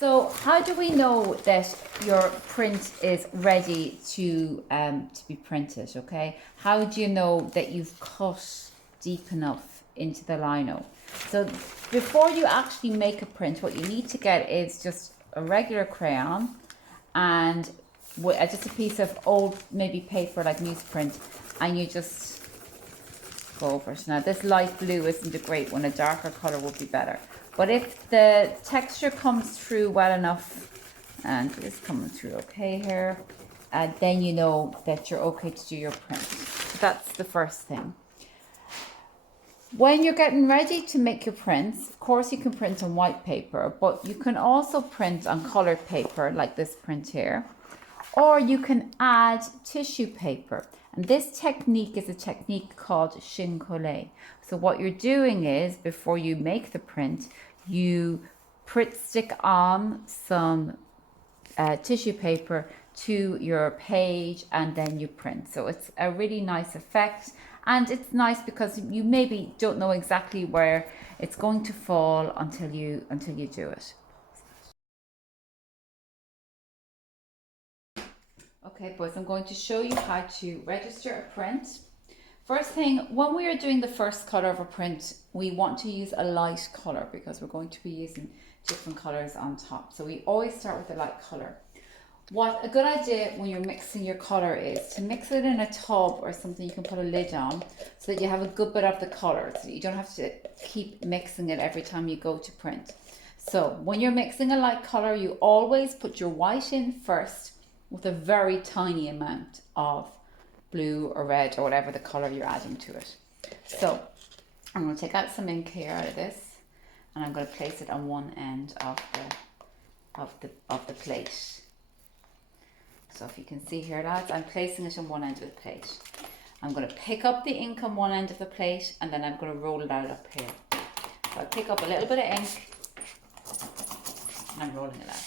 So how do we know that your print is ready to be printed, okay? How do you know that you've cut deep enough into the lino? So before you actually make a print, what you need to get is just a regular crayon and just a piece of old maybe paper like newsprint, and you just go over it. Now this light blue isn't a great one, a darker colour would be better. But if the texture comes through well enough, and it's coming through okay here, then you know that you're okay to do your print. So that's the first thing. When you're getting ready to make your prints, of course you can print on white paper, but you can also print on coloured paper like this print here, or you can add tissue paper. And this technique is a technique called shin collé. So what you're doing is, before you make the print, you stick on some tissue paper to your page and then you print. So it's a really nice effect, and it's nice because you maybe don't know exactly where it's going to fall until you do it. Okay, boys, I'm going to show you how to register a print. First thing, when we are doing the first colour of a print, we want to use a light colour because we're going to be using different colours on top. So we always start with a light colour. What a good idea when you're mixing your colour is to mix it in a tub or something you can put a lid on, so that you have a good bit of the colour, so that you don't have to keep mixing it every time you go to print. So when you're mixing a light colour, you always put your white in first with a very tiny amount of blue or red or whatever the colour you're adding to it. So I'm going to take out some ink here out of this, and I'm going to place it on one end of the plate. So if you can see here, lads, I'm placing it on one end of the plate. I'm going to pick up the ink on one end of the plate, and then I'm going to roll it out up here. So I'll pick up a little bit of ink and I'm rolling it out.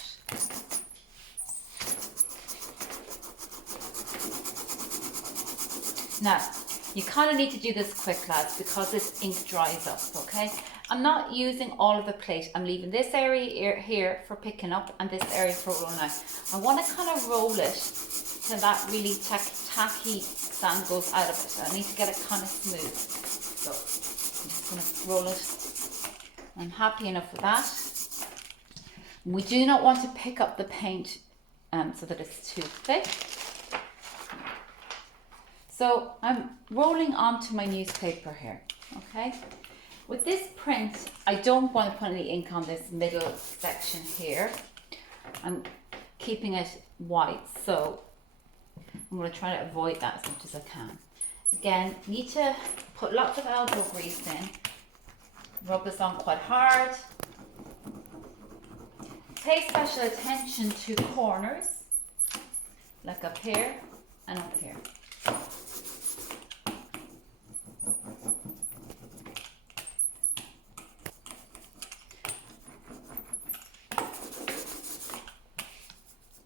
Now, you kind of need to do this quick, lads, because this ink dries up, okay? I'm not using all of the plate. I'm leaving this area here for picking up and this area for rolling out. I want to kind of roll it till that really tacky sand goes out of it. I need to get it kind of smooth. So I'm just going to roll it. I'm happy enough with that. We do not want to pick up the paint so that it's too thick. So I'm rolling onto my newspaper here, okay? With this print, I don't want to put any ink on this middle section here. I'm keeping it white, so I'm going to try to avoid that as much as I can. Again, need to put lots of elbow grease in. Rub this on quite hard. Pay special attention to corners, like up here and up here.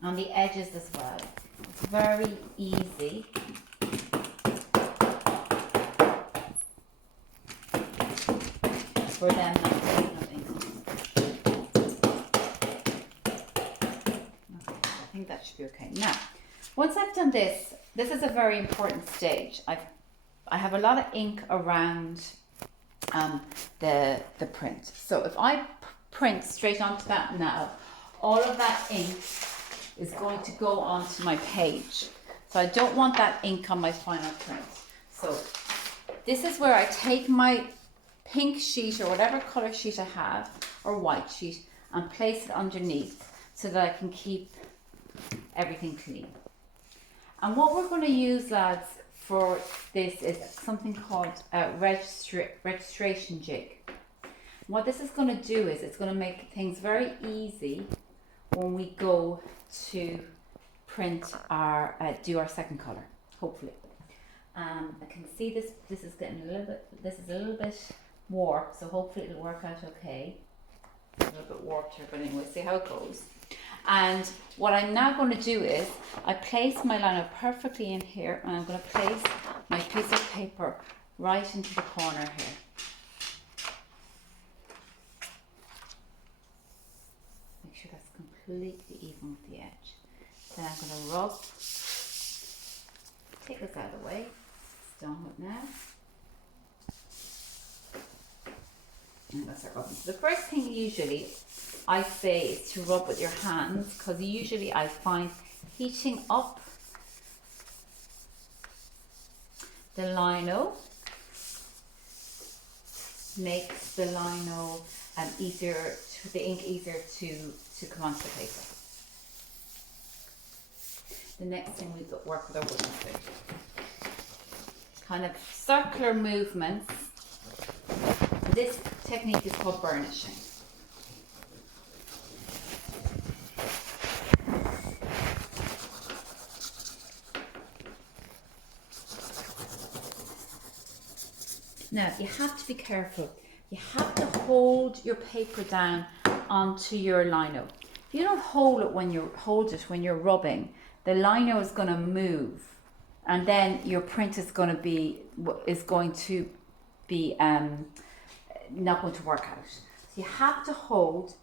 On the edges as well. It's very easy. For them not to make nothing. Okay, I think that should be okay. Now, once I've done this, this is a very important stage. I have a lot of ink around the print. So if I print straight onto that now, all of that ink is going to go onto my page. So I don't want that ink on my final print. So this is where I take my pink sheet or whatever color sheet I have, or white sheet, and place it underneath so that I can keep everything clean. And what we're going to use, lads, for this is something called a registration jig. What this is going to do is it's going to make things very easy when we go to print our do our second color, hopefully. I can see this is getting a little bit warped, so hopefully it'll work out okay. A little bit warped here, but anyway, see how it goes. And what I'm now going to do is I place my lino perfectly in here, and I'm going to place my piece of paper right into the corner here. Make sure that's completely even with the edge. Then I'm going to rub, take this out of the way, it's done with now. And I'm going to start rubbing. So the first thing usually I say is to rub with your hands, because usually I find heating up the lino makes the lino the ink easier to come onto the paper. The next thing we work with our wooden spoon. Kind of circular movements. This technique is called burnishing. Now, you have to be careful. You have to hold your paper down onto your lino. If you don't hold it when you're rubbing, the lino is going to move, and then your print is going to be not going to work out. So you have to hold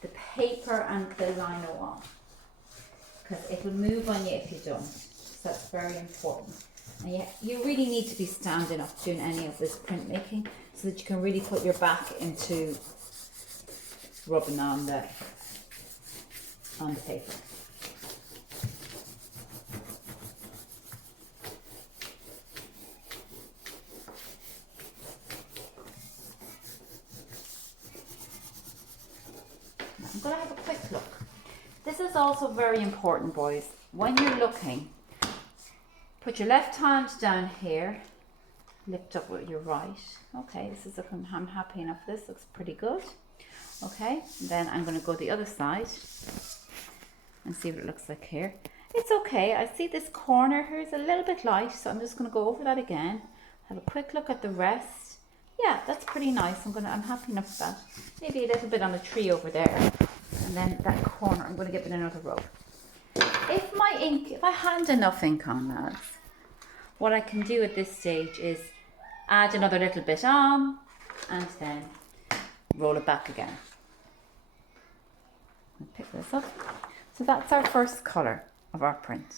the paper and the lino on, because it will move on you if you don't. So that's very important. And you really need to be standing up doing any of this printmaking so that you can really put your back into rubbing on the paper. I'm going to have a quick look. This is also very important, boys. When you're looking, put your left hand down here, lift up with your right. Okay, this is looking, I'm happy enough. This looks pretty good. Okay, then I'm going to go the other side and see what it looks like here. It's okay. I see this corner here is a little bit light, so I'm just going to go over that again. Have a quick look at the rest. Yeah, that's pretty nice. I'm happy enough with that. Maybe a little bit on the tree over there, and then that corner I'm going to give it another rub. If I hadn't enough ink on, lads, what I can do at this stage is add another little bit on and then roll it back again. I'll pick this up. So that's our first colour of our print.